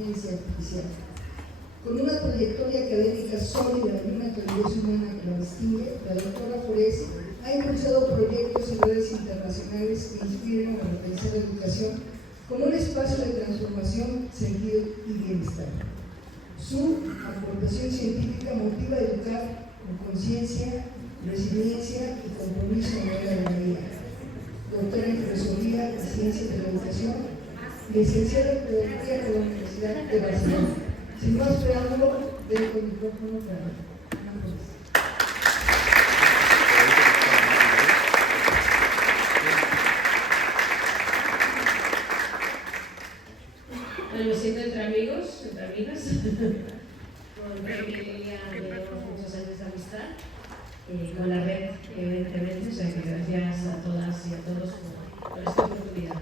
inteligencia artificial. Con una trayectoria académica sólida y una calidez humana que la distingue, la doctora Forés ha impulsado proyectos en redes internacionales que inspiran a repensar la educación como un espacio de transformación, sentido y bienestar. Su aportación científica motiva a educar con conciencia, resiliencia y compromiso en la era de la vida. Doctora en Filosofía y Ciencias de la Educación, licenciada en Pedagogía por la Universidad de Barcelona. Sin más preámbulo, dejo el micrófono para Ana Forés. Bueno, me siento entre amigos, entre amigas. Con Remy y Lilia llevamos muchos años de amistad. Con la red, evidentemente, o sea que gracias a todas y a todos por esta oportunidad.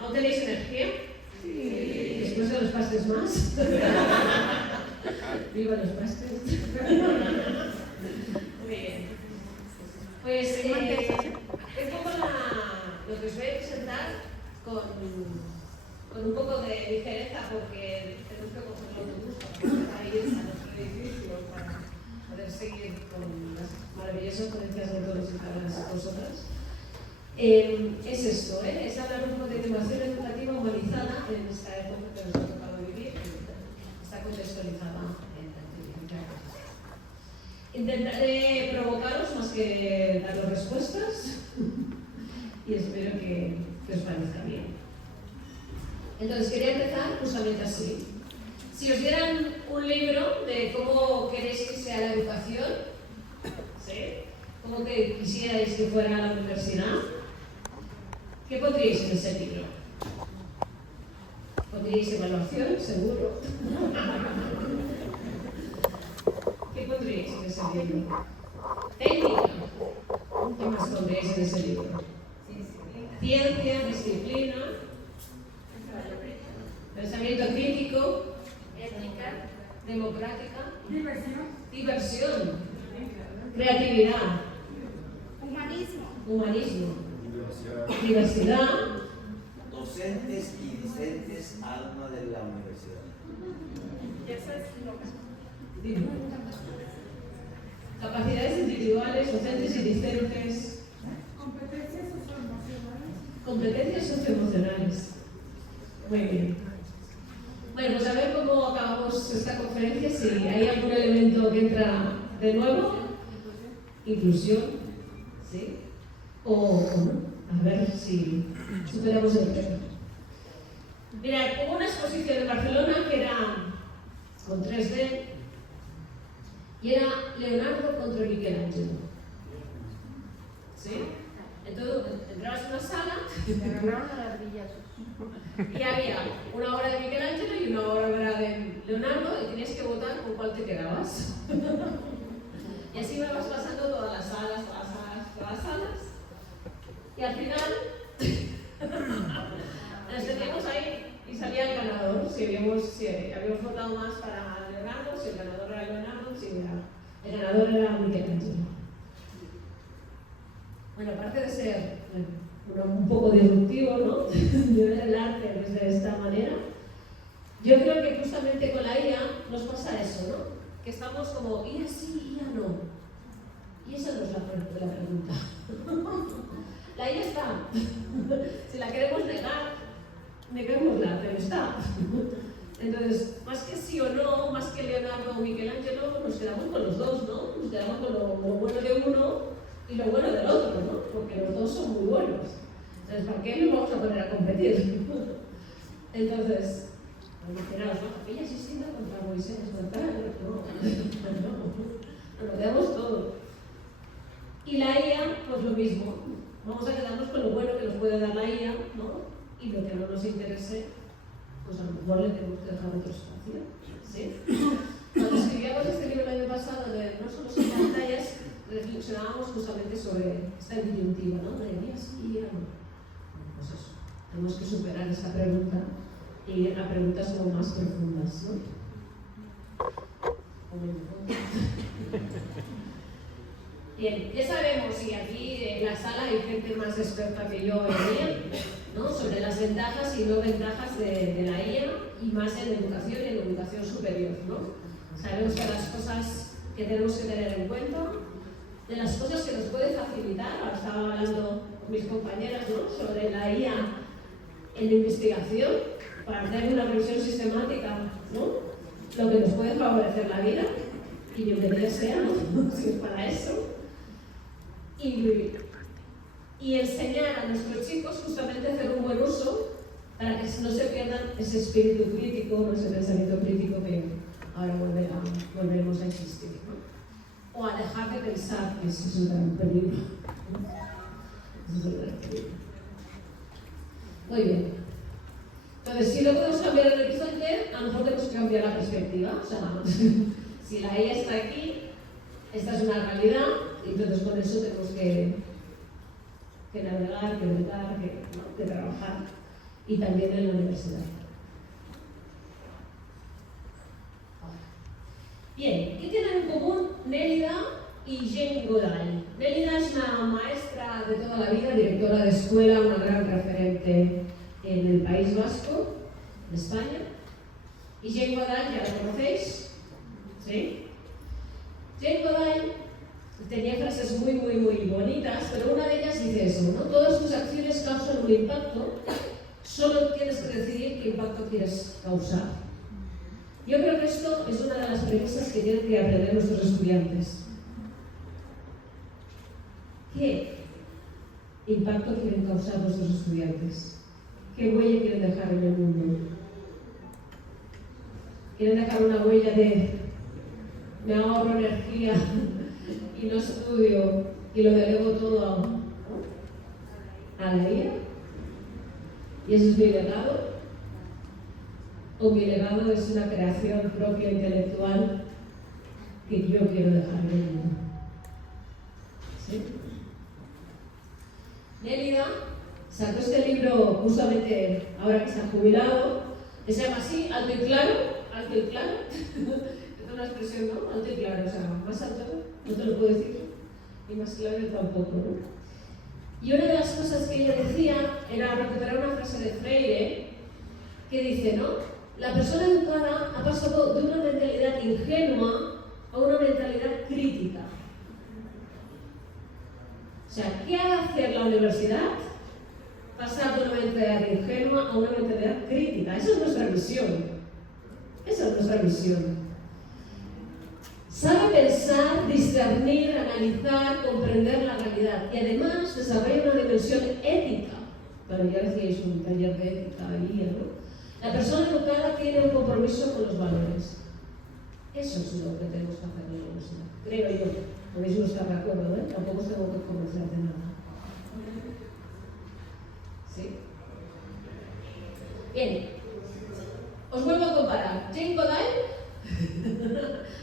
¿Aún tenéis energía? Sí. Después de los pastes más. ¡Viva los pastes! Muy bien. Pues es un poco lo que os voy a presentar con un poco de ligereza, porque tenemos que coger el autobús para ir a nuestro edificio para poder seguir con las maravillosas ponencias de todos y todas vosotras. Es esto, es hablar un poco de innovación educativa humanizada en esta época que nos ha tocado vivir, está contextualizada en la inteligencia artificial. Intentaré provocaros más que daros respuestas y espero que os parezca bien. Entonces quería empezar justamente así. Si os dieran un libro de cómo queréis que sea la educación, ¿sí? ¿Cómo que quisierais que fuera la universidad? ¿Qué pondríais en ese libro? ¿Pondríais evaluación? Seguro. ¿Qué pondríais en ese libro? Técnica. ¿Qué más pondríais en ese libro? Ciencia, disciplina, pensamiento crítico, ética, democrática, diversión, creatividad, humanismo, diversidad, docentes y discentes, alma de la universidad. Capacidades individuales, docentes y discentes, competencias socioemocionales. Muy bien. Bueno, pues a ver cómo acabamos esta conferencia, si hay algún elemento que entra de nuevo. Inclusión, ¿sí? O no. A ver si superamos el tema. Mirad, hubo una exposición en Barcelona que era con 3D y era Leonardo contra Michelangelo. ¿Sí? Entonces entrabas en una sala y había una obra de Michelangelo y una obra de Leonardo y tenías que votar con cuál te quedabas. Y así ibas pasando todas las salas. Y al final nos teníamos ahí y salía el ganador. Si habíamos votado más para Leonardo, si el ganador era Leonardo, si el ganador era Michelangelo. Bueno, aparte de ser un poco disruptivo, ¿no? De ver el arte desde esta manera, yo creo que justamente con la IA nos pasa eso, ¿no? Que estamos como, IA sí, IA no. Y esa no es la pregunta. La IA está. Si la queremos negar, neguémosla, pero está. Entonces, más que sí o no, más que Leonardo o Michelangelo, nos quedamos con los dos, ¿no? Nos quedamos con lo bueno de uno y lo bueno del otro, ¿no? Porque los dos son muy buenos. Entonces, ¿para qué nos vamos a poner a competir? Entonces, imaginaos, ¿no? Capilla Sixtina contra Moisés, no, lo veamos todo. Y la IA, pues lo mismo. Vamos a quedarnos con lo bueno que nos puede dar la IA, ¿no? Y lo que no nos interese, pues a lo mejor le tenemos que dejar otro espacio, ¿sí? Cuando escribíamos este libro el año pasado de No solo son pantallas, reflexionábamos justamente sobre esta disyuntiva, ¿no? De IA sí, IA no. Pues eso, tenemos que superar esa pregunta y ir a preguntas como más profundas, ¿no? Bien, ya sabemos, y aquí en la sala hay gente más experta que yo en IA, ¿no? Sobre las ventajas y no ventajas de la IA más en educación y en educación superior, ¿no? Sabemos que las cosas que tenemos que tener en cuenta, de las cosas que nos puede facilitar, ahora estaba hablando con mis compañeras, ¿no?, sobre la IA en investigación, para hacer una revisión sistemática, ¿no?, lo que nos puede favorecer la vida, y bienvenida sea, ¿no?, si es para eso. Y enseñar a nuestros chicos justamente a hacer un buen uso para que no se pierdan ese espíritu crítico, ¿no?, ese pensamiento crítico que ahora volvemos a existir, ¿no? O a dejar de pensar, que eso es un gran peligro. Eso es un gran peligro. Muy bien. Entonces, si no podemos cambiar el horizonte, a lo mejor tenemos que cambiar la perspectiva. O sea, si la IA está aquí, esta es una realidad, y entonces con eso tenemos que navegar, que educar, que trabajar, y también en la universidad. Bien, ¿qué tienen en común Nélida y Jane Goodall? Nélida es una maestra de toda la vida, directora de escuela, una gran referente en el País Vasco, en España. Y Jane Goodall, ¿ya la conocéis? ¿Sí? Jane Goodall tenía frases muy bonitas, pero una de ellas dice eso, ¿no? Todas tus acciones causan un impacto, solo tienes que decidir qué impacto quieres causar. Yo creo que esto es una de las premisas que tienen que aprender nuestros estudiantes. ¿Qué impacto quieren causar nuestros estudiantes? ¿Qué huella quieren dejar en el mundo? ¿Quieren dejar una huella de me ahorro energía y no estudio y lo delego todo a la IA? ¿Y eso es mi legado? ¿O mi legado es una creación propia intelectual que yo quiero dejar en el mundo? ¿Sí? Nélida sacó este libro justamente ahora que se ha jubilado, que se llama así, Alto y Claro. Alto y Claro. Es una expresión, ¿no? Alto y claro, o sea, más alto no te lo puedo decir, y más claro tampoco, ¿no? Y una de las cosas que ella decía era recuperar una frase de Freire que dice, ¿no?, la persona educada ha pasado de una mentalidad ingenua a una mentalidad crítica. O sea, ¿qué ha de hacer la universidad? Pasar de una mentalidad ingenua a una mentalidad crítica. Esa es nuestra misión. Esa es nuestra misión. Sabe pensar, discernir, analizar, comprender la realidad y además desarrolla una dimensión ética. Bueno, ya decíais un taller de ética ahí, ¿no? La persona educada tiene un compromiso con los valores. Eso es lo que tenemos que hacer en la universidad. Creo yo. Podéis no estar de acuerdo, ¿eh? Tampoco os tengo que convencer de nada. ¿Sí? Bien. Os vuelvo a comparar. Jane Goodall,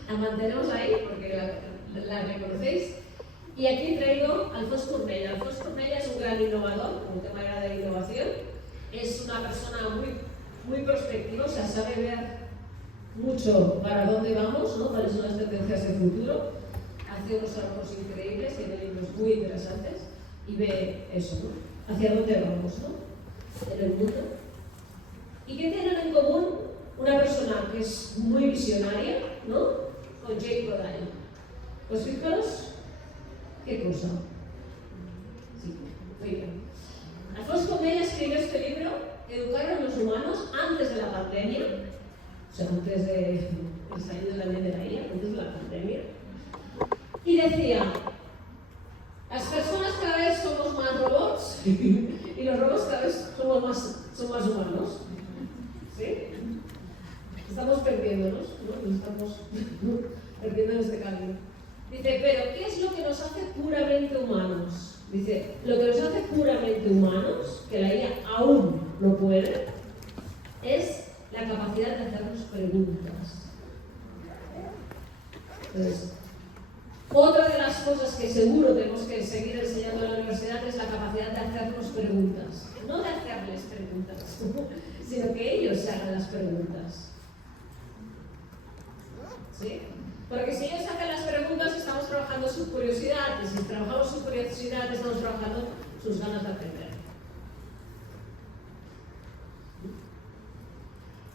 la mantenemos ahí porque la reconocéis. Y aquí traigo a Alfons Cornella. Alfons Cornella es un gran innovador, como tema era de innovación. Es una persona muy prospectiva, o sea, sabe ver mucho para dónde vamos, ¿no?, cuáles son las tendencias del futuro. Hace unos trabajos increíbles, tiene libros muy interesantes y ve eso, ¿no?, hacia dónde vamos, ¿no?, en el mundo. ¿Y qué tienen en común una persona que es muy visionaria, ¿no?, con Jane Goodall? Pues fijaros qué cosa. Sí, muy bien. Alfons Cornella escribió este libro, Educar a los humanos, antes de la pandemia, o sea, antes de salir también de la IA, antes de la pandemia, y decía, las personas cada vez somos más robots y los robots cada vez son más humanos. ¿Sí? Estamos perdiéndonos, ¿no? Nos estamos perdiendo en este camino. Dice, pero ¿qué es lo que nos hace puramente humanos? Dice, lo que nos hace puramente humanos, que la IA aún no puede, es la capacidad de hacernos preguntas. Entonces, otra de las cosas que seguro tenemos que seguir enseñando en la universidad es la capacidad de hacernos preguntas. No de hacerles preguntas, sino que ellos se hagan las preguntas. ¿Sí? Porque si ellos hacen las preguntas, estamos trabajando su curiosidad, y si trabajamos su curiosidad, estamos trabajando sus ganas de aprender.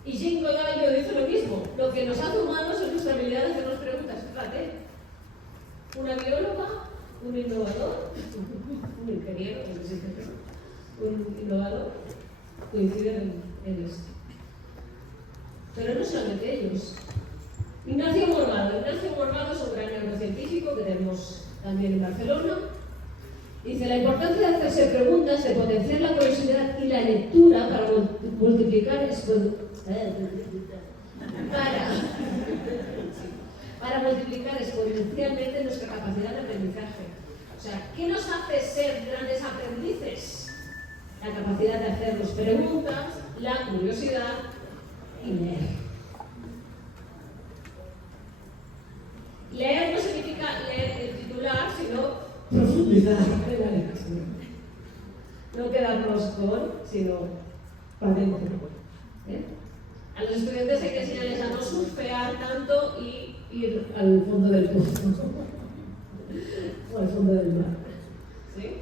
Y Jim Goodall dice lo mismo. Lo que nos hace humanos es nuestra habilidad de hacernos preguntas. Fíjate, una bióloga, un innovador, un ingeniero, un innovador, coinciden en esto. Pero no solamente ellos. Ignacio Morgado es un gran neurocientífico que tenemos también en Barcelona. Dice, la importancia de hacerse preguntas, de potenciar la curiosidad y la lectura para multiplicar exponencialmente nuestra capacidad de aprendizaje. O sea, ¿qué nos hace ser grandes aprendices? La capacidad de hacernos preguntas, la curiosidad y leer. Leer no significa leer el titular, sino profundidad en la lectura. No quedarnos con, sino para dentro. A los estudiantes hay que enseñarles a no surfear tanto y ir al fondo del pozo o al fondo del mar. ¿Sí?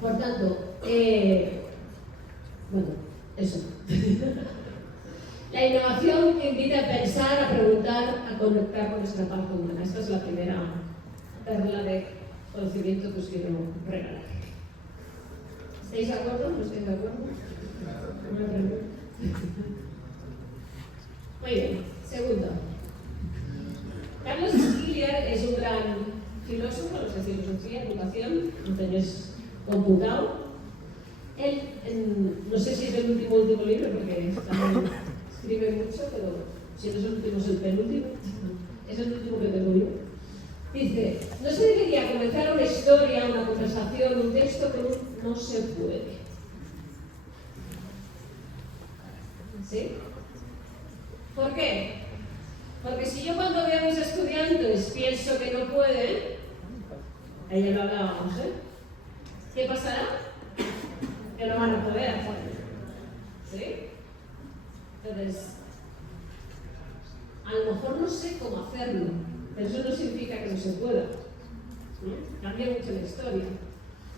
Por tanto, bueno, eso. La innovación que invita a pensar, a preguntar, a conectar con nuestra parte humana. Esta es la primera perla de conocimiento que os quiero regalar. ¿Estáis de acuerdo? ¿No estáis de acuerdo? Una pregunta. Muy bien. Segunda. Carlos Schiller es un gran filósofo, no sé si filosofía, educación, no tenéis computado. Él, no sé si es el último libro, porque también escribe mucho, pero si no es el último, es el penúltimo. Es el último que tengo yo. Dice, no se debería comenzar una historia, una conversación, un texto con un no se puede. ¿Sí? ¿Por qué? Porque si yo cuando veo a mis estudiantes pienso que no pueden, ayer lo hablábamos, ¿qué pasará? Que no van a poder hacerlo. ¿Sí? Entonces, a lo mejor no sé cómo hacerlo, pero eso no significa que no se pueda. Cambia mucho la historia.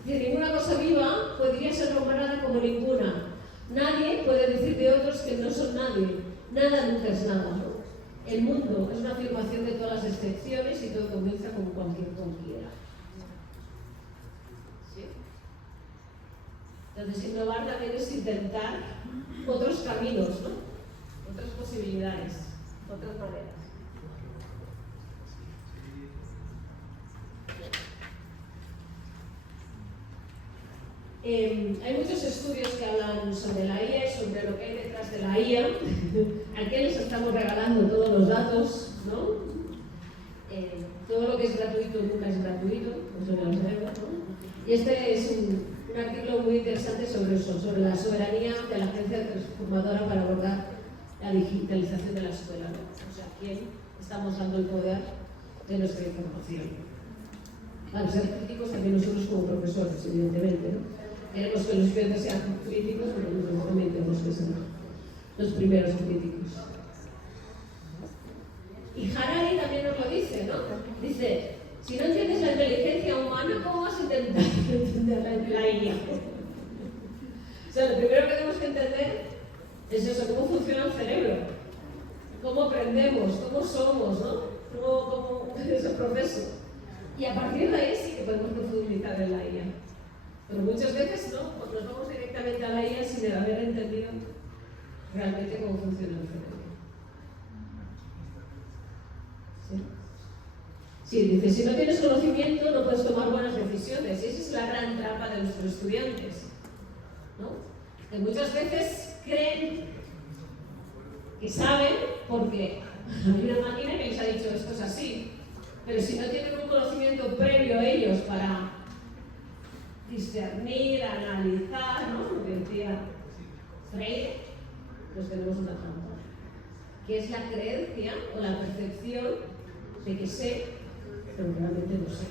Es decir, ninguna cosa viva podría ser nombrada como ninguna. Nadie puede decir de otros que no son nadie. Nada nunca es nada, ¿no? El mundo es una afirmación de todas las excepciones y todo comienza con cualquier cualquiera. ¿Sí? Entonces, innovar también es intentar otros caminos, ¿no? Otras posibilidades, otras maneras. Hay muchos estudios que hablan sobre la IA y sobre lo que hay detrás de la IA. ¿A qué les estamos regalando todos los datos? ¿No? Todo lo que es gratuito nunca es gratuito, eso ya lo sabemos, ¿no? Y este es un artículo muy interesante sobre eso, sobre la soberanía de la agencia transformadora para abordar la digitalización de la escuela, ¿no? O sea, ¿a quién estamos dando el poder de nuestra información? Para ser críticos también nosotros como profesores, evidentemente, ¿no? Queremos que los estudiantes sean críticos, pero nosotros también tenemos que ser los primeros críticos. Y Harari también nos lo dice, ¿no? Dice, si no entiendes la inteligencia humana, ¿cómo vas a intentar entender la IA? O sea, lo primero que tenemos que entender es eso, cómo funciona el cerebro, cómo aprendemos, cómo somos, ¿no? Cómo es ese proceso. Y a partir de ahí sí que podemos profundizar en la IA. Pero muchas veces no, nos vamos directamente a la IA sin haber entendido realmente cómo funciona el cerebro. ¿Sí? Sí, dice, si no tienes conocimiento no puedes tomar buenas decisiones. Y esa es la gran trampa de nuestros estudiantes, ¿no? Que muchas veces creen que saben porque hay una máquina que les ha dicho esto es así. Pero si no tienen un conocimiento previo a ellos para discernir, analizar, ¿no? Lo que decía Freire, pues tenemos una trampa, que es la creencia o la percepción de que sé, pero realmente no sé.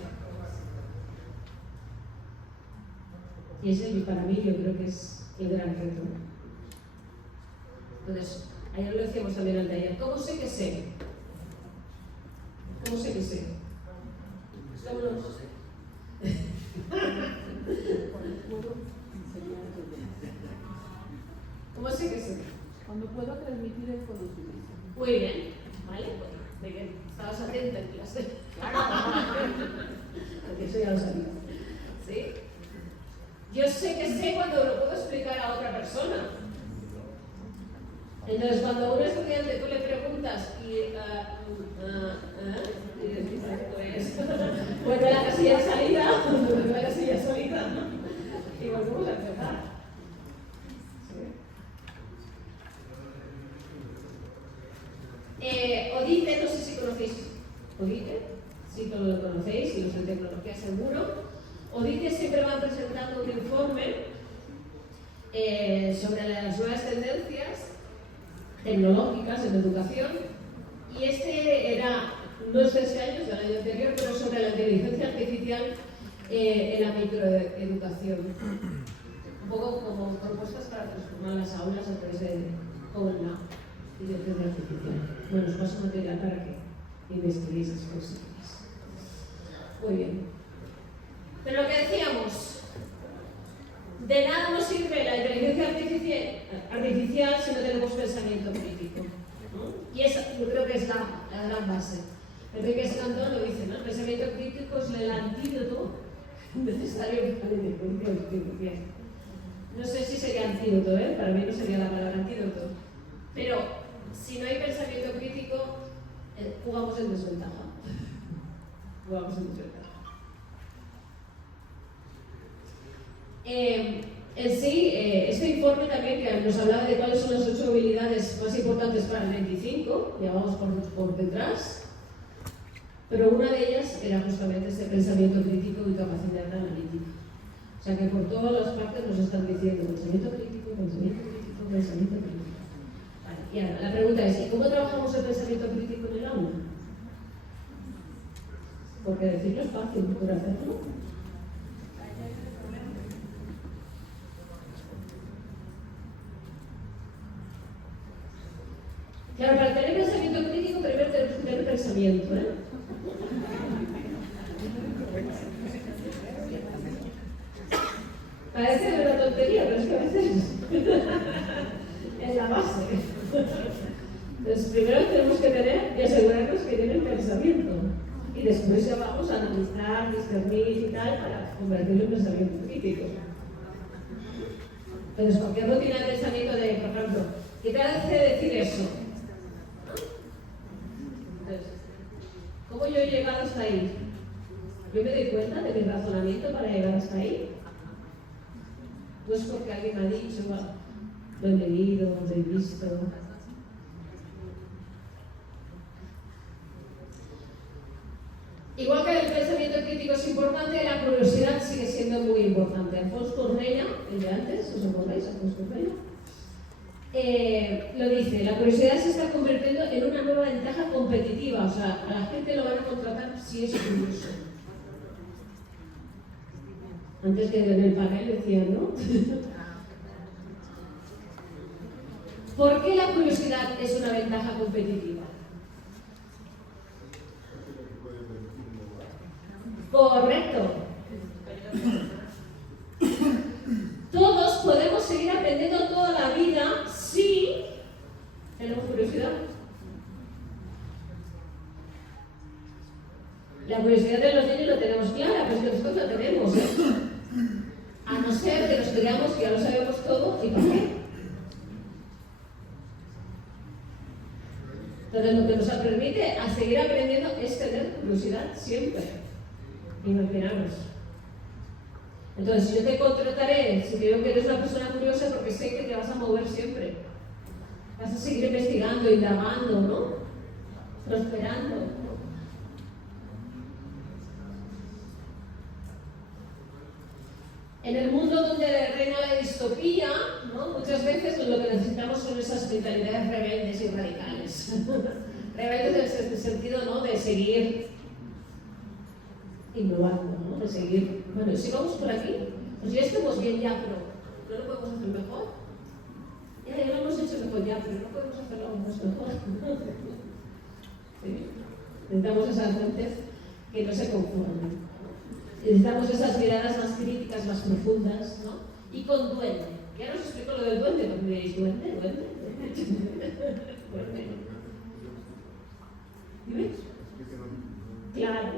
Y ese para mí yo creo que es el gran reto. Entonces, ayer lo decíamos también al taller, ¿cómo sé que sé? ¿Cómo sé que sé? ¿Cómo ¿Cómo sé que sé? Cuando puedo transmitir el conocimiento. Muy bien, ¿vale? Muy bien, estabas atenta en clase. Porque eso ya lo sabía. ¿Sí? Yo sé que sé cuando lo puedo explicar a otra persona. Entonces, cuando a un estudiante tú le preguntas y dices, pues, vuelve a la casilla de salida, vuelve a la casilla de salida, y volvemos a empezar. Odite, no sé si conocéis Odite, si todos lo conocéis, y los de tecnología seguro. Odite siempre va presentando un informe sobre las nuevas tendencias tecnológicas en educación, y este era, no es de este año, es del año anterior, pero sobre la inteligencia artificial en la microeducación. Un poco como propuestas para transformar las aulas a través de con la inteligencia artificial. Bueno, os paso material para que investiguéis esas cosas. Muy bien. Pero lo que decíamos, de nada nos sirve la inteligencia artificial si no tenemos pensamiento crítico, ¿no? Y esa yo creo que es la gran base. Enrique Scandón lo dice, ¿no? El pensamiento crítico es el antídoto necesario para la inteligencia artificial. No sé si sería antídoto, para mí no sería la palabra antídoto. Pero si no hay pensamiento crítico, jugamos en desventaja. Jugamos en desventaja. En sí, este informe también que nos hablaba de cuáles son las 8 habilidades más importantes para el 25, ya vamos por detrás, pero una de ellas era justamente este pensamiento crítico y capacidad analítica. O sea que por todas las partes nos están diciendo pensamiento crítico, pensamiento crítico, pensamiento crítico. Vale, y ahora la pregunta es, ¿y cómo trabajamos el pensamiento crítico en el aula? Porque decirlo es fácil, pero hacerlo. Claro, para tener pensamiento crítico primero tenemos que tener pensamiento, Parece una tontería, pero es que a veces es la base. Entonces, primero tenemos que tener y asegurarnos que tienen pensamiento. Y después ya vamos a analizar, discernir y tal para convertirlo en pensamiento crítico. Entonces, cualquier rutina de pensamiento de, por ejemplo, ¿qué te hace decir eso? Entonces, ¿cómo yo he llegado hasta ahí? ¿Yo me doy cuenta de mi razonamiento para llegar hasta ahí? No es porque alguien me ha dicho, lo he leído, lo he visto. Igual que el pensamiento crítico es importante, la curiosidad sigue siendo muy importante. Alfonso Correia, el de antes, ¿os acordáis? Alfonso Correia. Lo dice, la curiosidad se está convirtiendo en una nueva ventaja competitiva, o sea, a la gente lo van a contratar si es curioso. Antes que en el panel decían, ¿no? ¿Por qué la curiosidad es una ventaja competitiva? Correcto. Todos podemos seguir aprendiendo toda la vida si tenemos curiosidad. La curiosidad de los niños la tenemos clara, pero es que nosotros la tenemos, A no ser que nos creamos que ya lo sabemos todo, ¿y para qué? Entonces lo que nos permite a seguir aprendiendo es tener curiosidad siempre. Imaginaros. Entonces, yo te contrataré si veo que eres una persona curiosa porque sé que te vas a mover siempre. Vas a seguir investigando, indagando, ¿no? Prosperando. En el mundo donde reina la distopía, ¿no? Muchas veces lo que necesitamos son esas mentalidades rebeldes y radicales. Rebeldes en el sentido, ¿no?, de seguir innovando, ¿no? De seguir, bueno, si vamos por aquí, pues ya estamos bien ya, pero ¿no lo podemos hacer mejor? Ya lo hemos hecho mejor ya, pero no podemos hacerlo más mejor. ¿Sí? Necesitamos esas mentes que no se confundan. Necesitamos esas miradas más críticas, más profundas, ¿no? Y con duelo. Ya nos explico lo del duende, porque me diréis, ¿duende? ¿Duende? ¿Dime? Claro.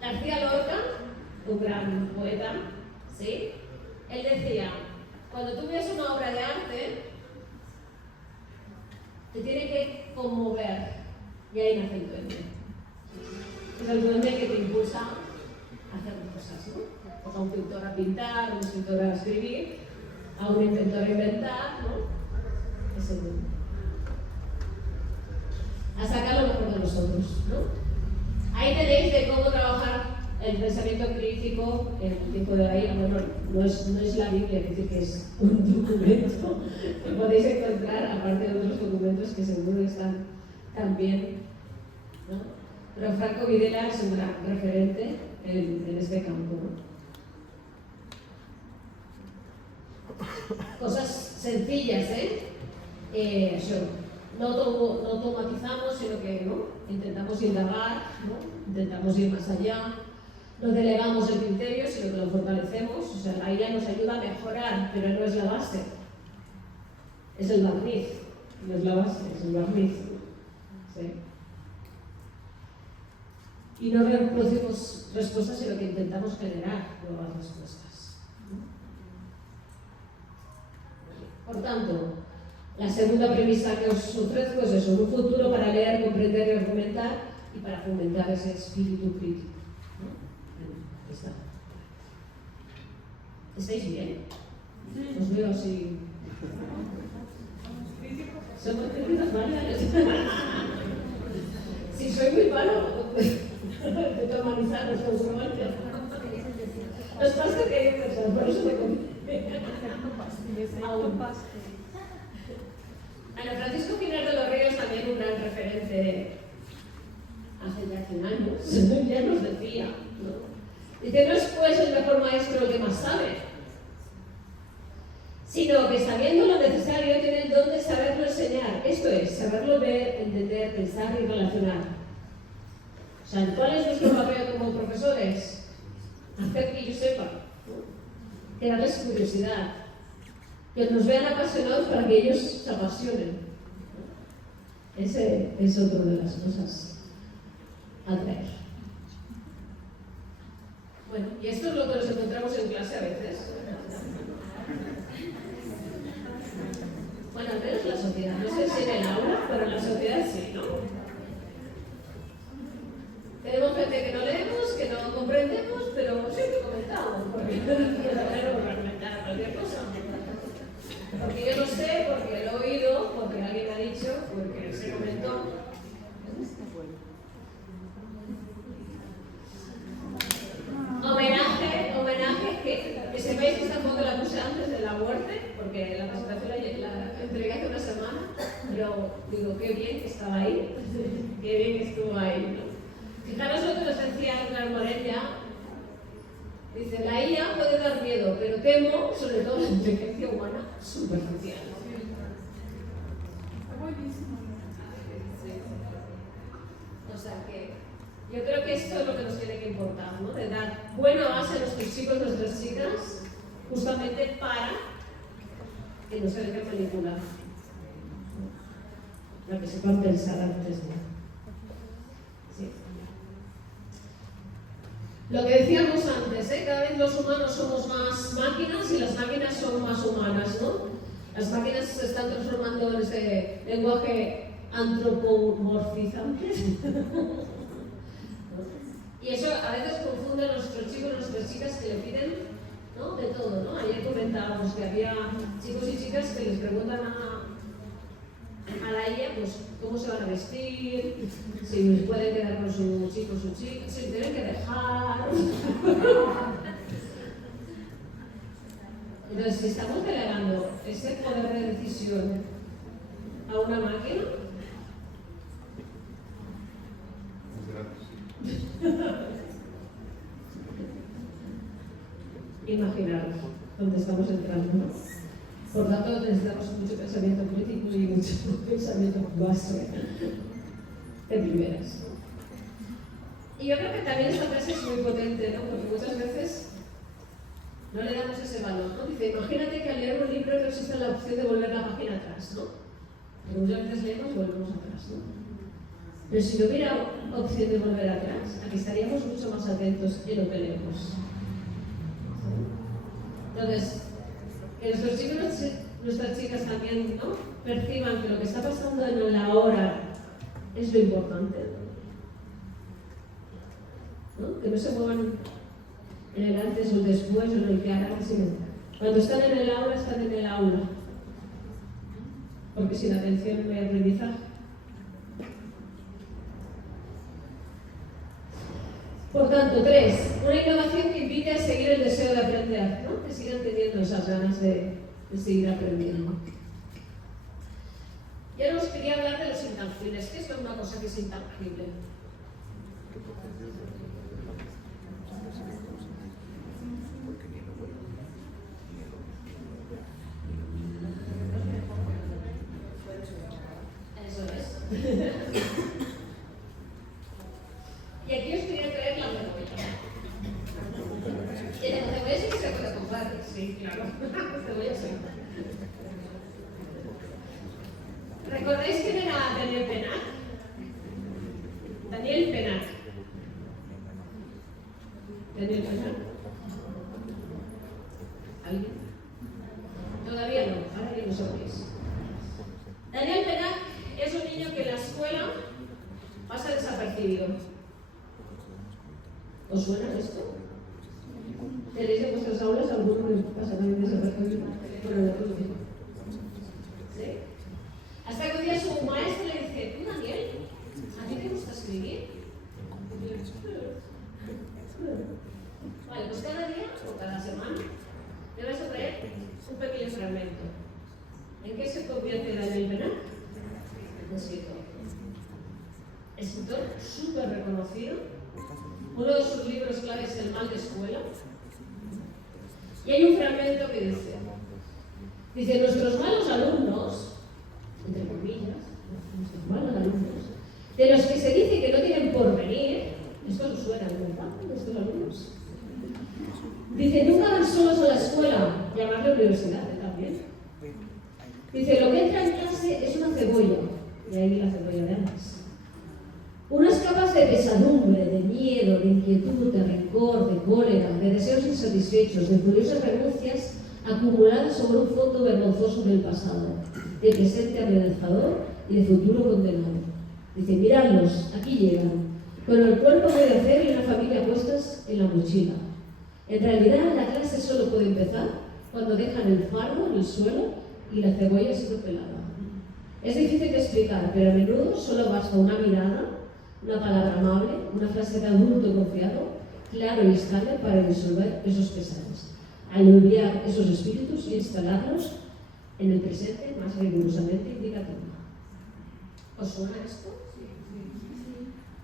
García Lorca, un gran poeta, ¿sí? Él decía, cuando tú ves una obra de arte, te tiene que conmover, y ahí nace el duende. Es el duende que te impulsa a hacer cosas, ¿no? Pues a un pintor a pintar, a un escritor a escribir, a un inventor a inventar, ¿no? Es el duende. A sacar lo mejor de nosotros, ¿no? Ahí tenéis de cómo trabajar el pensamiento crítico en el tiempo de ahí. Bueno, no es la Biblia, es decir, que es un documento que podéis encontrar, aparte de otros documentos que seguro están también, ¿no? Pero Franco Videla es un gran referente en este campo, ¿no? Cosas sencillas, no automatizamos, sino que ¿no? Intentamos indagar, ¿no? Intentamos ir más allá, no delegamos el criterio, sino que lo fortalecemos. O sea, la IA nos ayuda a mejorar, pero no es la base. Es el barniz, no es la base, es el barniz. ¿Sí? Y no reproducimos respuestas, sino que intentamos generar nuevas respuestas. Por tanto, la segunda premisa que os ofrezco es eso, un futuro para leer, comprender y argumentar y para fomentar ese espíritu crítico. ¿No? Ahí está. ¿Estáis bien? Os veo así. Somos críticos varias. Si soy muy malo, de humanizar los consumidores. Nos pasa que hay personas, por eso me conviene. Ana Francisco Pinar de los Ríos, también un gran referente hace ya 100 años, ya nos decía, ¿no? Dice, no es pues el mejor maestro el que más sabe, sino que sabiendo lo necesario tiene el don de saberlo enseñar, esto es, saberlo ver, entender, pensar y relacionar. O sea, ¿cuál es nuestro papel como profesores? Hacer que ellos sepan, ¿no? Que darles curiosidad, que nos vean apasionados para que ellos se apasionen. Ese es otro de las cosas a traer. Bueno, y esto es lo que nos encontramos en clase a veces. Bueno, al menos la sociedad. No sé si en el aula, pero en la sociedad sí, ¿no? Tenemos gente que no leemos, que no comprendemos, pero siempre comentamos, porque no queremos argumentar cualquier cosa. Porque yo lo sé, porque lo he oído, porque alguien me ha dicho, porque se comentó. Homenaje, que sepáis que esta foto la puse antes de la muerte, porque la presentación la entregué hace una semana, pero digo, qué bien que estaba ahí, qué bien que estuvo ahí, ¿no? Fijaros lo que nos decía Hernán Morella. Dice, la IA puede dar miedo, pero temo, sobre todo, la inteligencia humana superficial. O sea que yo creo que esto es lo que nos tiene que importar, ¿no? De dar buena base a nuestros chicos y nuestras chicas, justamente para que no se dejen manipular, para que sepan pensar antes de. Sí. Lo que decíamos antes, cada vez los humanos somos más máquinas y las máquinas son más humanas, ¿no? Las máquinas se están transformando en ese lenguaje antropomorfizante. Y eso a veces confunde a nuestros chicos y nuestras chicas que le piden, ¿no? De todo, ¿no? Ayer comentábamos que había chicos y chicas que les preguntan a la IA, pues, cómo se van a vestir, si pueden quedar con su chico o su chica, si tienen que dejar. Entonces, si estamos delegando ese poder de decisión a una máquina, imaginaros dónde estamos entrando, ¿no? Por tanto, necesitamos mucho pensamiento crítico y mucho pensamiento base de primeras. Y yo creo que también esta frase es muy potente, ¿no? Porque muchas veces no le damos ese valor, ¿no? Dice, imagínate que al leer un libro no existe la opción de volver la página atrás, ¿no? Porque muchas veces leemos y volvemos atrás, ¿no? Pero si no hubiera opción de volver atrás, aquí estaríamos mucho más atentos en lo que leemos. Entonces, que nuestros chicos, nuestras chicas también, ¿no?, perciban que lo que está pasando en la hora es lo importante, ¿no? Que no se muevan en el antes o el después o en el que harán, sino cuando están en el aula, están en el aula. Porque sin atención no hay aprendizaje. Por tanto, 3. Una innovación que invite a seguir el deseo de aprender, ¿no? Que sigan teniendo esas ganas de seguir aprendiendo. Y ahora os quería hablar de los intangibles. ¿Qué es una cosa que es intangible? Eso es. Y aquí os quería traer la cebolla. Y la cebolla sí que se puede comprar. Sí, claro. Cebolla sí. ¿Recordáis quién era Daniel Pennac? Daniel Pennac. Daniel Pennac. ¿Alguien? Todavía no, ahora que no sabéis. Daniel Pennac es un niño que en la escuela pasa desapercibido. ¿Os suena esto? ¿Tenéis en vuestras aulas alguno que pasa también desapercibido? Bueno, lo mismo. ¿Sí? Hasta que un día su maestra le dice, ¿tú, Daniel? ¿A ti te gusta escribir? Vale, pues cada día o cada semana le vas a traer un pequeño fragmento. ¿En qué se convierte Daniel Pennac? En escritor. Escritor súper reconocido. Uno de sus libros clave es El mal de escuela. Y hay un fragmento que dice, nuestros malos alumnos, entre comillas, nuestros malos alumnos, de los que se dice que no tienen porvenir, esto os suena, ¿verdad? Estos alumnos. Dice, nunca van solos a la escuela, llamarle universidad también. Dice, lo que entra en clase es una cebolla, y ahí la cebolla de antes. Unas capas de pesadumbre, de miedo, de inquietud, de rencor, de cólera, de deseos insatisfechos, de furiosas renuncias acumuladas sobre un fondo vergonzoso del pasado, de presente amenazador y de futuro condenado. Dice, miradlos, aquí llegan, con el cuerpo medio hacer y una familia puestas en la mochila. En realidad, la clase solo puede empezar cuando dejan el fardo en el suelo y la cebolla ha sido pelada. Es difícil de explicar, pero a menudo solo basta una mirada, una palabra amable, una frase de adulto confiado, claro y estable para disolver esos pesares, aliviar esos espíritus y instalarlos en el presente más rigurosamente indicativo. ¿Os suena esto?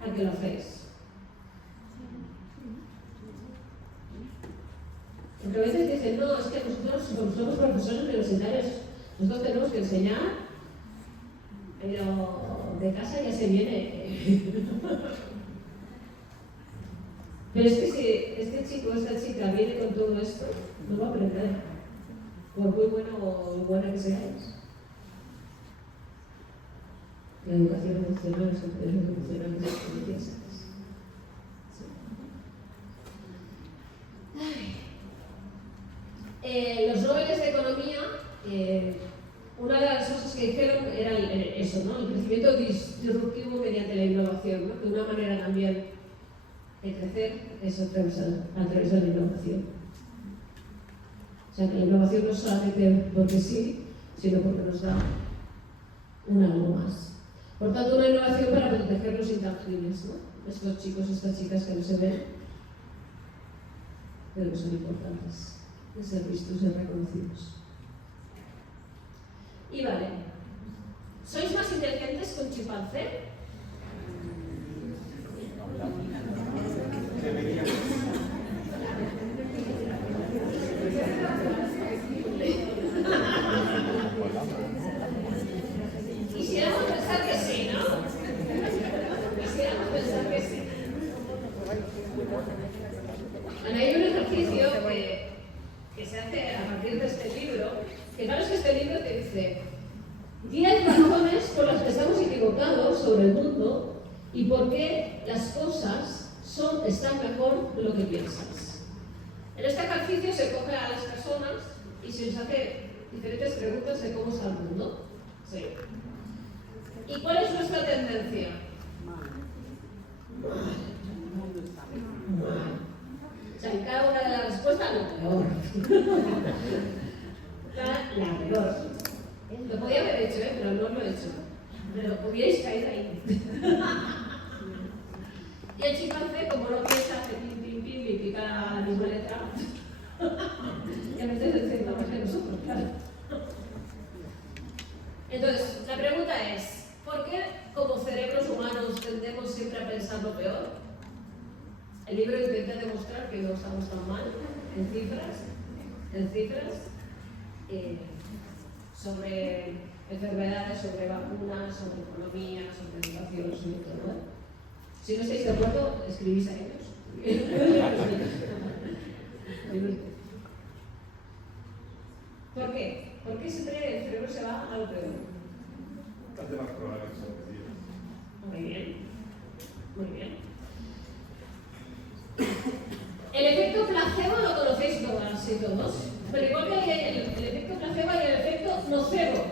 ¿A qué lo hacéis? Porque a veces dicen, no, es que nosotros como somos profesores universitarios, nosotros tenemos que enseñar, pero de casa ya se viene. Pero es que si este chico o esta chica viene con todo esto, no va a aprender, por muy bueno o buena que seáis. La educación emocional es lo que funciona en las experiencias. Los Nobeles de Economía, una de las cosas que dijeron era eso, ¿no? El crecimiento disruptivo mediante la innovación, ¿no? Que una manera también de crecer es a través de la innovación. O sea, que la innovación no es solamente porque sí, sino porque nos da un algo más. Por tanto, una innovación para proteger los intangibles, ¿no? Estos chicos, estas chicas que no se ven, pero que son importantes de ser vistos y reconocidos. Y vale, ¿sois más inteligentes que un chimpancé? Quisiéramos pensar que sí, ¿no? Quisiéramos pensar que sí. Bueno, hay un ejercicio 10 razones por las que estamos equivocados sobre el mundo y por qué las cosas están mejor de lo que piensas. En este ejercicio se coge a las personas y se les hace diferentes preguntas de cómo está el mundo. Sí. ¿Y cuál es nuestra tendencia? O sea, en cada una de las respuestas, lo peor. La peor. Lo podía haber hecho, pero no lo he hecho. Pero podíais caer ahí. Y el chimpancé, como no piensa, hace pim, pim, pim y pica la misma letra. Y a veces el más que nosotros, claro. Entonces, la pregunta es, ¿por qué como cerebros humanos tendemos siempre a pensar lo peor? El libro intenta demostrar que no estamos tan mal en cifras, sobre enfermedades, sobre vacunas, sobre economía, sobre educación, sobre todo. Si no estáis de acuerdo, escribís a ellos. ¿Por qué? ¿Por qué siempre el cerebro se va a lo peor? Hace más probable que se olvide. Muy bien, muy bien. El efecto placebo lo conocéis todas y todos, pero igual que hay el efecto placebo y el efecto nocebo,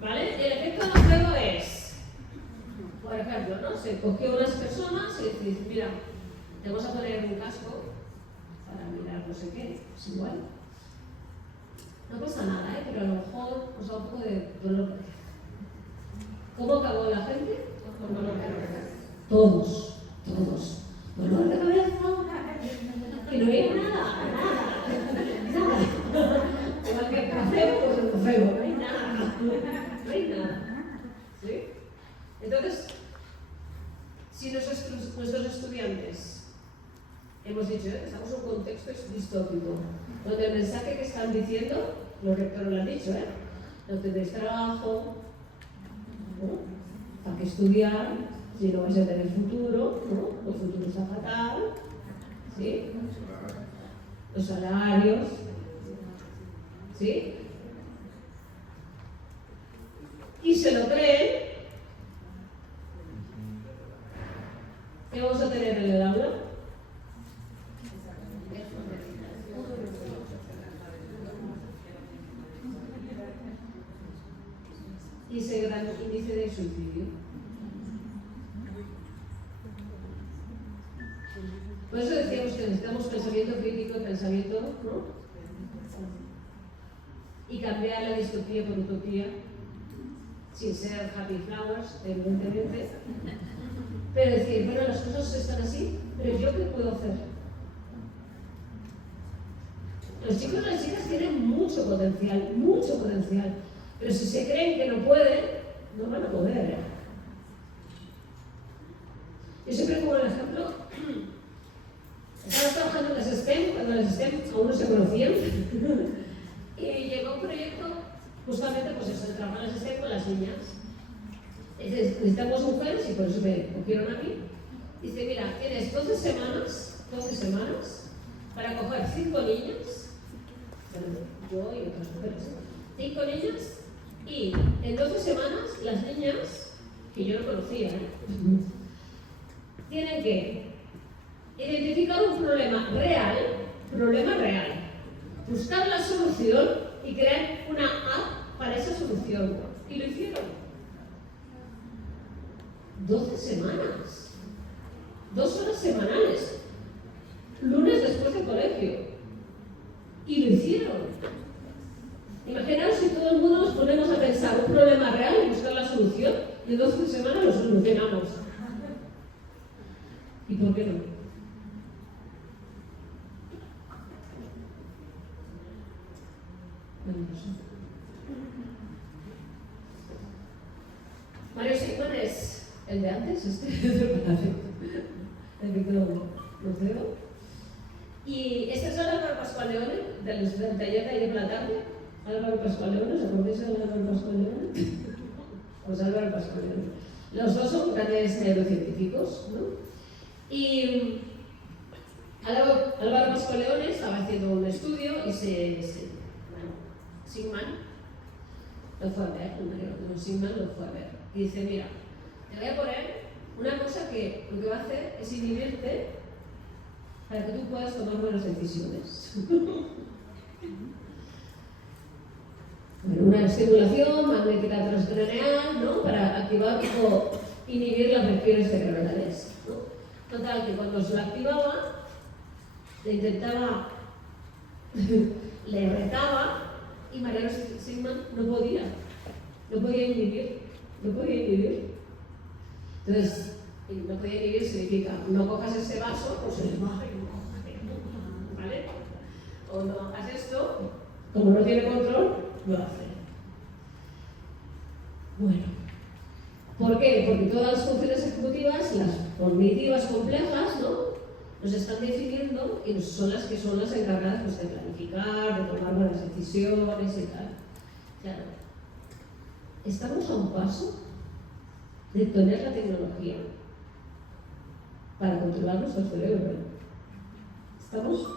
¿vale? El efecto nocebo es, por ejemplo, ¿no? Se cogió unas personas y dice, mira, te vamos a poner un casco para mirar no sé qué, es igual. No pasa nada, pero a lo mejor os da un poco de dolor. ¿Cómo acabó la gente? Con dolor de cabeza. Todos. Dolor de cabeza. Que no hay nada. Igual que el placebo, pues el nocebo. No hay nada. ¿Sí? Entonces, si nuestros estudiantes, hemos dicho, estamos en un contexto distópico, donde el mensaje que están diciendo, los rectores lo han dicho, no tendréis trabajo, ¿no? ¿Para qué estudiar? Si no vais a tener futuro, ¿no? El futuro está fatal, ¿sí? Los salarios, ¿sí? Y se lo creen. ¿Qué vamos a tener en el aula? Y ese gran índice de suicidio. Por eso decíamos que necesitamos pensamiento crítico, pensamiento, ¿no? Y cambiar la distopía por utopía, sin ser happy flowers, evidentemente. Pero decir, bueno, las cosas están así, pero ¿yo qué puedo hacer? Los chicos y las chicas tienen mucho potencial. Pero si se creen que no pueden, no van a poder. Yo siempre pongo el ejemplo, estaba trabajando en las STEM, cuando las STEM aún no se conocían, y llegó un proyecto justamente pues eso, de trabajar en las STEM con las niñas. Entonces, necesitamos mujeres y por eso me cogieron a mí. Dice, mira, tienes 12 semanas para coger 5 niñas, yo y otras mujeres, 5 niñas, y en 12 semanas las niñas, que yo no conocía, tienen que identificar un problema real, buscar la solución y crear una app para esa solución. Y lo hicieron. 12 semanas. 2 horas semanales. Lunes después del colegio. Y lo hicieron. Imaginaos si todo el mundo nos ponemos a pensar un problema real y buscar la solución, y en 12 semanas lo solucionamos. ¿Y por qué no? No sé. Mario Sigman es el de antes, el micrófono. Y este es Álvaro Pascual-Leone, del taller de ayer por la tarde. Álvaro Pascual-Leone, ¿os acordáis de Álvaro Pascual-Leone? Pues Álvaro Pascual-Leone. Los dos son grandes neurocientíficos, ¿no? Y Álvaro Pascual-Leone estaba haciendo un estudio y Sigman lo fue a ver, el marido de Sigman lo fue a ver. Y dice, mira, te voy a poner una cosa que lo que va a hacer es inhibirte para que tú puedas tomar buenas decisiones. Bueno, una estimulación magnética transcraneal, ¿no? Para activar o inhibir las regiones cerebrales, ¿no? Total, que cuando se la activaba, le intentaba, le retaba y Mariano Sigman no podía inhibir. Entonces, no podía inhibir significa, no cojas ese vaso, pues se le baja y no, ¿vale? O no hagas esto, como no tiene control, lo hace. Bueno, ¿por qué? Porque todas las funciones ejecutivas, las cognitivas complejas, ¿no? Nos están definiendo y son las que son las encargadas pues, de planificar, de tomar buenas decisiones y tal. Claro, estamos a un paso de tener la tecnología para controlar nuestro cerebro. ¿Estamos?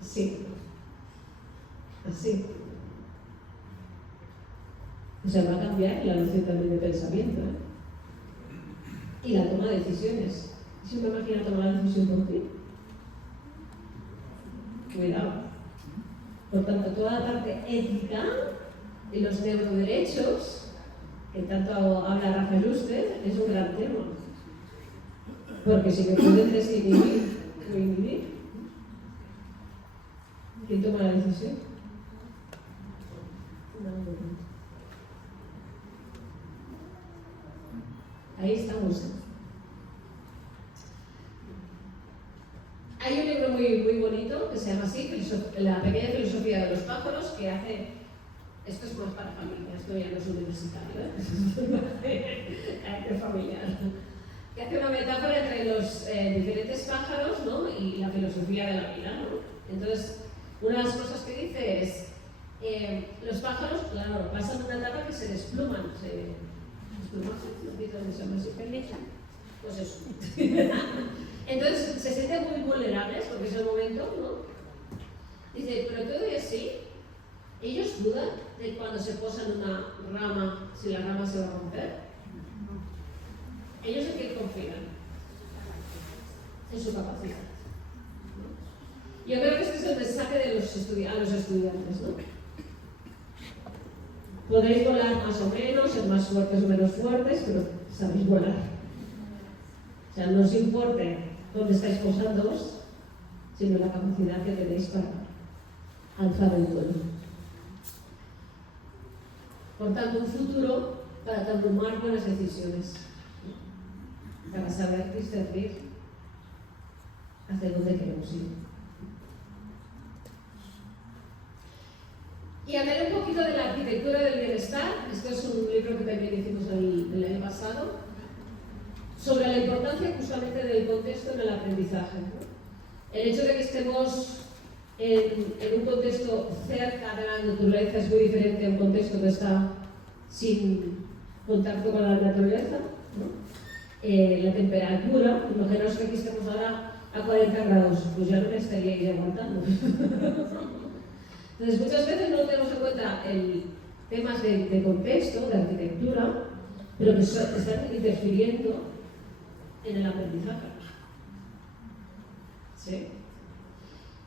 Sí. Así. O sea, va a cambiar la noción también de pensamiento, ¿eh? Y la toma de decisiones. ¿Si una máquina toma la decisión por ti? Cuidado. Por tanto, toda la parte ética y los neuroderechos, que tanto habla Rafael Lustre, es un gran tema. Porque si me pueden desinhibir o inhibir, ¿quién toma la decisión? No. Ahí estamos. Hay un libro muy bonito que se llama así, La pequeña filosofía de los pájaros, que hace, esto es más para familia, esto ya no es universitario, es familiar, que hace una metáfora entre los diferentes pájaros, ¿no? Y la filosofía de la vida, ¿no? Entonces, una de las cosas que dice es, los pájaros, claro, pasan una etapa que se despluman, pues eso. Entonces se sienten muy vulnerables porque es el momento, ¿no? Dice, pero todo es así. Ellos dudan de cuando se posan en una rama, si la rama se va a romper. Ellos en qué confían, en su capacidad. Yo creo que este es el mensaje de a los estudiantes, ¿no? Podréis volar más o menos, ser más fuertes o menos fuertes, pero sabéis volar. O sea, no os importe dónde estáis posándoos, sino la capacidad que tenéis para alzar el vuelo. Por tanto, un futuro para tomar buenas decisiones, para saber discernir hacia dónde queremos ir. Y hablaré un poquito de la arquitectura del bienestar. Este es un libro que también hicimos el año pasado, sobre la importancia justamente del contexto en el aprendizaje, ¿no? El hecho de que estemos en un contexto cerca de la naturaleza es muy diferente a un contexto que está sin contacto con la naturaleza, ¿no? La temperatura, imaginaos que aquí estemos ahora a 40 grados, pues ya no me estaríais aguantando. Entonces, muchas veces no tenemos en cuenta temas de contexto, de arquitectura, pero que están interfiriendo en el aprendizaje. ¿Sí?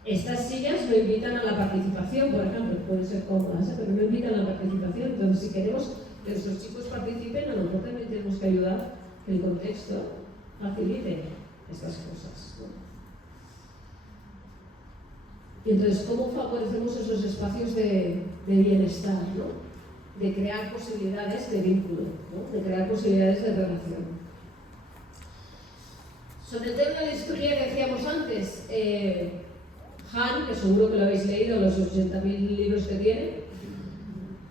Estas sillas no invitan a la participación, por ejemplo, pueden ser cómodas, pero no invitan a la participación. Entonces, si queremos que nuestros chicos participen, a lo mejor también tenemos que ayudar que el contexto facilite estas cosas, ¿no? Y entonces, ¿cómo favorecemos esos espacios de bienestar, ¿no? De crear posibilidades de vínculo, ¿no? De crear posibilidades de relación. Sobre el tema de la historia que decíamos antes, Han, que seguro que lo habéis leído, los 80.000 libros que tiene,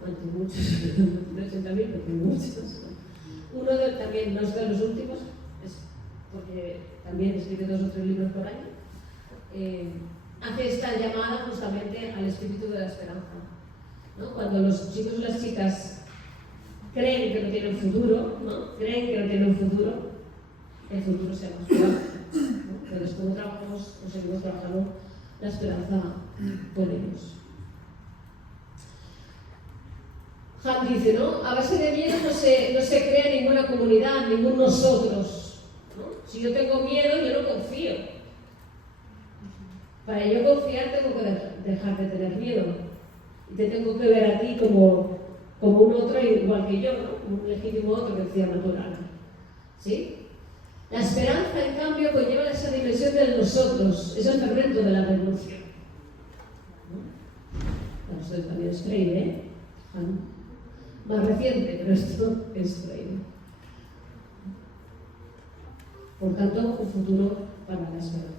bueno, muchos, no 80.000, porque muchos. Uno también, no es de los últimos, es porque también escribe 2 o 3 libros por año. Hace esta llamada justamente al espíritu de la esperanza, ¿no? Cuando los chicos y las chicas creen que no tienen futuro, ¿no? Creen que no tienen futuro, el futuro se más fuerte, ¿no? Entonces, ¿cómo trabajamos o seguimos trabajando la esperanza con ellos? Han dice, ¿no? A base de miedo no se crea ninguna comunidad, ningún nosotros, ¿no? Si yo tengo miedo, yo no confío. Para yo confiar tengo que dejar de tener miedo. Y te tengo que ver a ti como un otro igual que yo, ¿no? Un legítimo otro que decía natural. ¿Sí? La esperanza, en cambio, conlleva esa dimensión del nosotros, es el fermento de la revolución. ¿No? Esto también es Freire, ¿eh? Más reciente, pero esto es Freire. Por tanto, un futuro para la esperanza.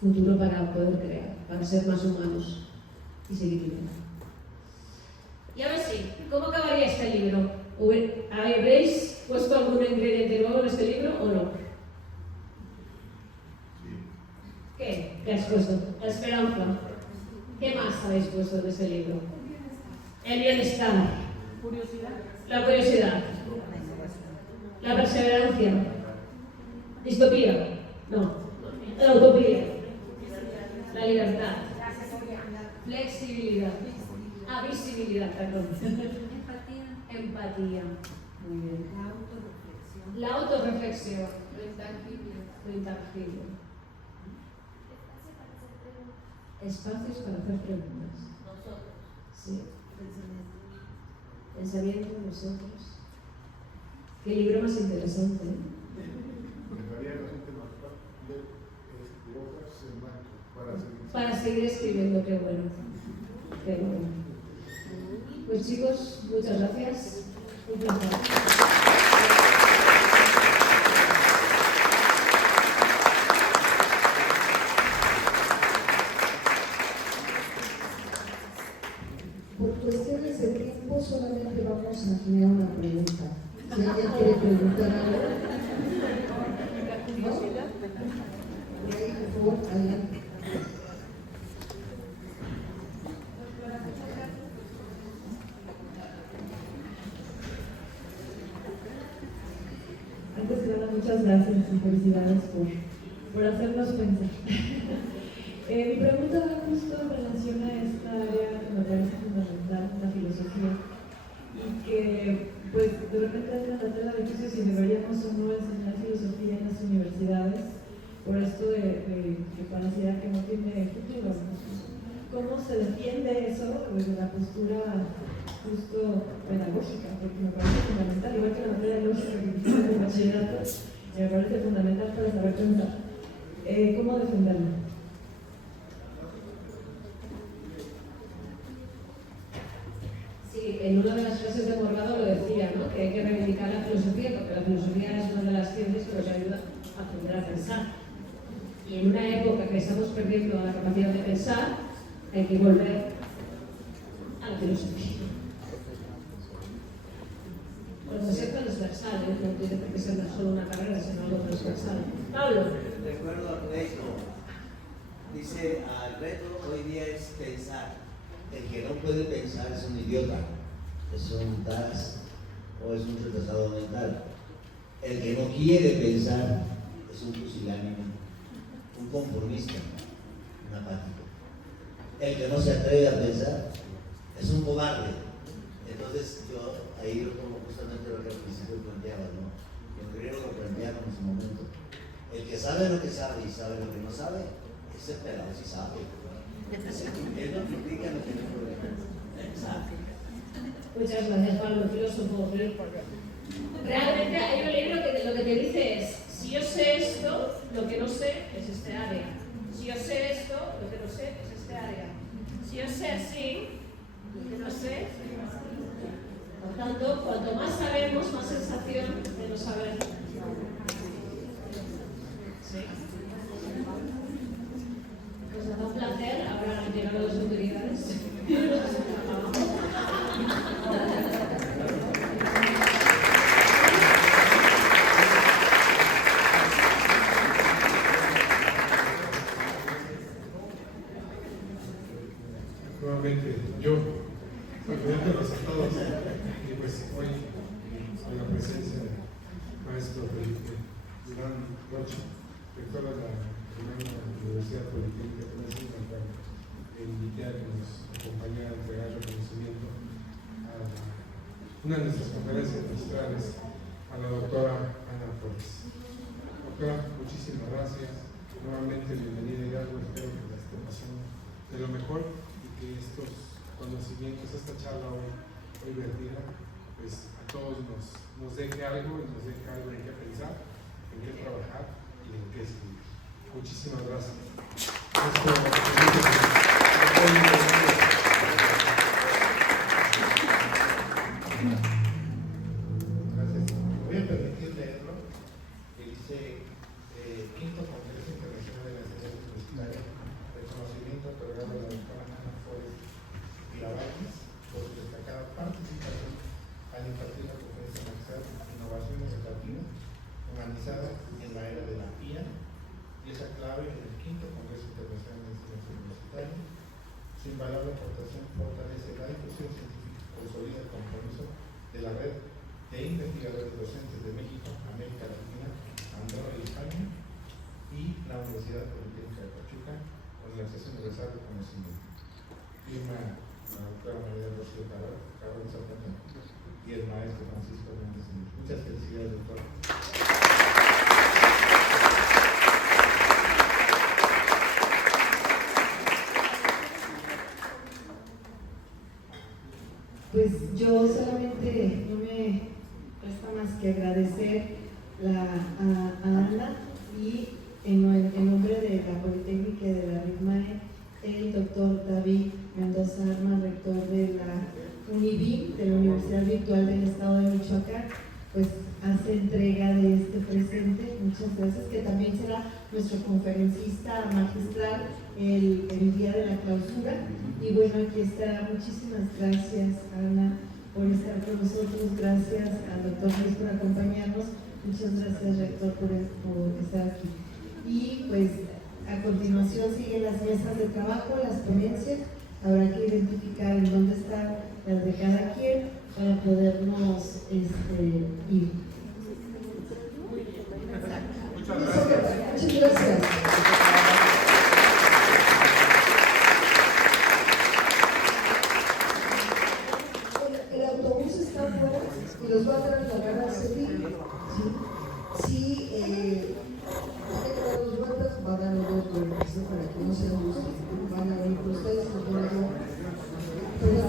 Futuro para poder crear, para ser más humanos y seguir viviendo. Y ahora sí, ¿cómo acabaría este libro? ¿Habréis puesto algún ingrediente nuevo en este libro o no? ¿Qué? ¿Qué has puesto? La esperanza. ¿Qué más habéis puesto en este libro? El bienestar. Curiosidad. La curiosidad. La perseverancia. Distopía. No. La utopía. La libertad. Flexibilidad. Visibilidad, perdón. Empatía. Muy bien. La autorreflexión. Lo intangible. Espacios para hacer preguntas. Sí. Pensamiento de nosotros. Qué libro más interesante, ¿eh? Para seguir escribiendo, qué bueno. Qué bueno. Pues chicos, muchas gracias. Un placer. Por cuestiones de tiempo solamente vamos a tener una pregunta. Si alguien quiere preguntar algo. ¿No? Por ahí, por favor, adelante. Antes que nada, muchas gracias y felicidades por hacernos pensar. Mi pregunta va justo en relación a esta área que me parece fundamental, la filosofía, y que pues de repente hay una tela de juicio si deberíamos o no enseñar filosofía en las universidades por esto de parecida que no tiene futuro. ¿Cómo se defiende eso desde la postura justo pedagógica? Porque me parece fundamental, igual que la materia de lógica que hicimos en el bachillerato, me parece fundamental para saber pensar. ¿Cómo defenderlo? Sí, en una de las clases de Morgado lo decía, ¿no? Que hay que reivindicar la filosofía, porque la filosofía es una de las ciencias que nos ayuda a aprender a pensar. Y en una época que estamos perdiendo la capacidad de pensar, hay que volver a la filosofía. Pues ser transversal, ¿eh? No tiene por qué ser solo una carrera, sino algo transversal. Pablo. De acuerdo al reto, dice, al reto hoy día es pensar. El que no puede pensar es un idiota, es un tas o es un retrasado mental. El que no quiere pensar es un pusilánime, un conformista, un apático. El que no se atreve a pensar es un cobarde. Entonces yo ahí lo pongo justamente lo que al principio planteaba, ¿no? Los griegos lo plantearon en su momento. El que sabe lo que sabe y sabe lo que no sabe, ese pelado sí sabe. Él no critica, no tiene problema. Sabe. Muchas gracias, Pablo, el filósofo. Realmente hay un libro que lo que te dice es: si yo sé esto, lo que no sé es este área. Si yo sé esto, lo que no sé es este área. Si yo sé así, lo que no sé. Por tanto, cuanto más sabemos, más sensación de no saber. ¿Sí? Pues nada, un placer. Ahora han llegado las autoridades. Nuevamente, yo, representando a todos, y pues hoy, a la presencia del maestro Felipe Durán Rocha, rector una de nuestras conferencias magistrales, a la doctora Ana Flores. Doctora, muchísimas gracias. Nuevamente bienvenida Hidalgo, espero que la esté pasando de lo mejor y que estos conocimientos, esta charla hoy vertida, pues a todos nos deje algo y nos deje algo en qué pensar, en qué trabajar y en qué escribir. Muchísimas gracias. Gracias. Me voy a permitir leerlo, que dice Quinto Congreso Internacional de la Enseñanza Universitaria, reconocimiento otorgado a la doctora Ana Flores Villavalles por su destacada participación al impartir la conferencia magistral Innovaciones Educativas humanizadas en la era de la IA, y esa clave en el Quinto Congreso Internacional de Enseñanza Universitaria. Su invaluable aportación fortalece la difusión científica, consolida el compromiso de la red de investigadores docentes de México, América Latina, Andorra y España, y la Universidad Politécnica de Pachuca, con el acceso universal de conocimiento. Firma la doctora María Rocío Carrón Zapata y el maestro Francisco Hernández. Muchas felicidades, doctor. Pues yo solamente no me resta más que agradecer a Ana y en nombre de la Politécnica y de la RITMAE, el doctor David Mendoza Arma, rector de la UNIVI, de la Universidad Virtual del Estado de Michoacán, pues hace entrega de este presente. Muchas gracias, que también será nuestro conferencista magistral el día de la clausura. Y bueno, aquí está. Muchísimas gracias, Ana, por estar con nosotros. Gracias al doctor Luis por acompañarnos. Muchas gracias, rector, por estar aquí. Y pues a continuación siguen las mesas de trabajo, las ponencias. Habrá que identificar en dónde están las de cada quien para podernos ir. Muchas gracias. Muchas gracias. El autobús está afuera y los va a trasladar al Sevilla. Sí, hay que dar 2 vueltas, va a dar 2 vueltas para que no se guste.